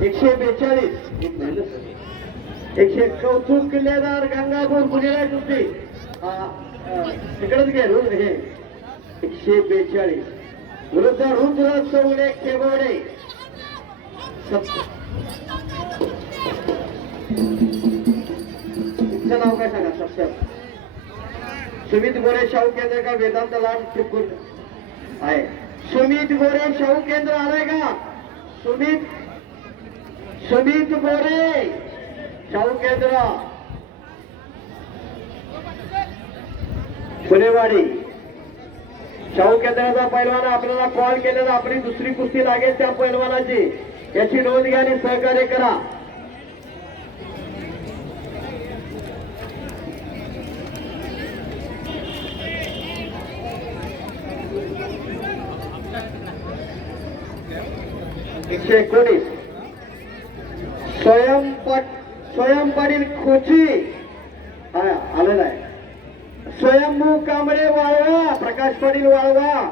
एकशे बेचाळीस. एकशे कौतुक किल्लेदार गंगापूर पुण्याला कुस्ती तिकडेच घे रुद्र हे. एकशे बेचाळीस. विरुद्ध रुद्र चौडे केबवडे सत्तर तुमचं नाव काय सांगा? सुमित गोरे शाहू केंद्र का वेदांत लाल चिपकून आहे. सुमित गोरे शाहू केंद्र आलाय का? सुमित सुमित गोरे शाहू केंद्र. फुलेवाडी शाहू केंद्राचा पैलवान आपल्याला कॉल केलेला आपली दुसरी कुस्ती लागेल त्या पैलवानाची. याची नोंद घ्या आणि सहकार्य करा. एकशे एकोणीस. स्वयंपट स्वयं खोची. हा आलेला आहे. स्वयंभू कांबळे वाळवा प्रकाश पाटील वाळवा.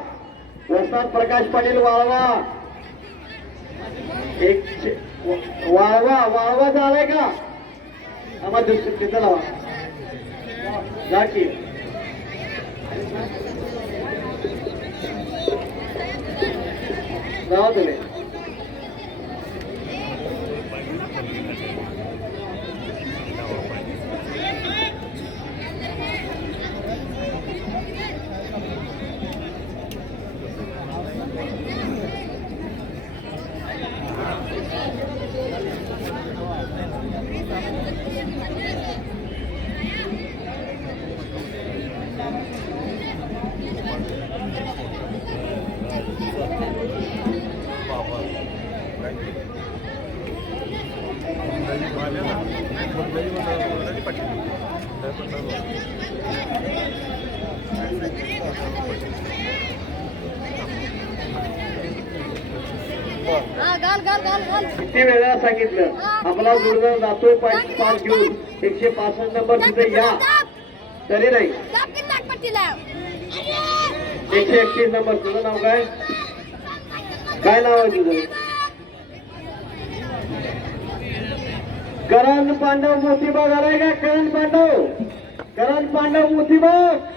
वस्ताद प्रकाश पाटील वाळवा. एक वाळवा वाळवा झालाय का? आम्हाला दुसरी तिथं लावा. जा की. जावा तुम्ही. किती वेळा सांगितलं? आपला दुर्गा जातो पाच पाच घेऊन. एकशे पासष्ट नंबर तिथे या. तरी नाही. एकशे एकतीस नंबर. तुझं नाव काय? काय नाव आहे तुझं? करण पांडव मोतीबाग आलाय का? करण पांडव. करण पांडव मोतीबाग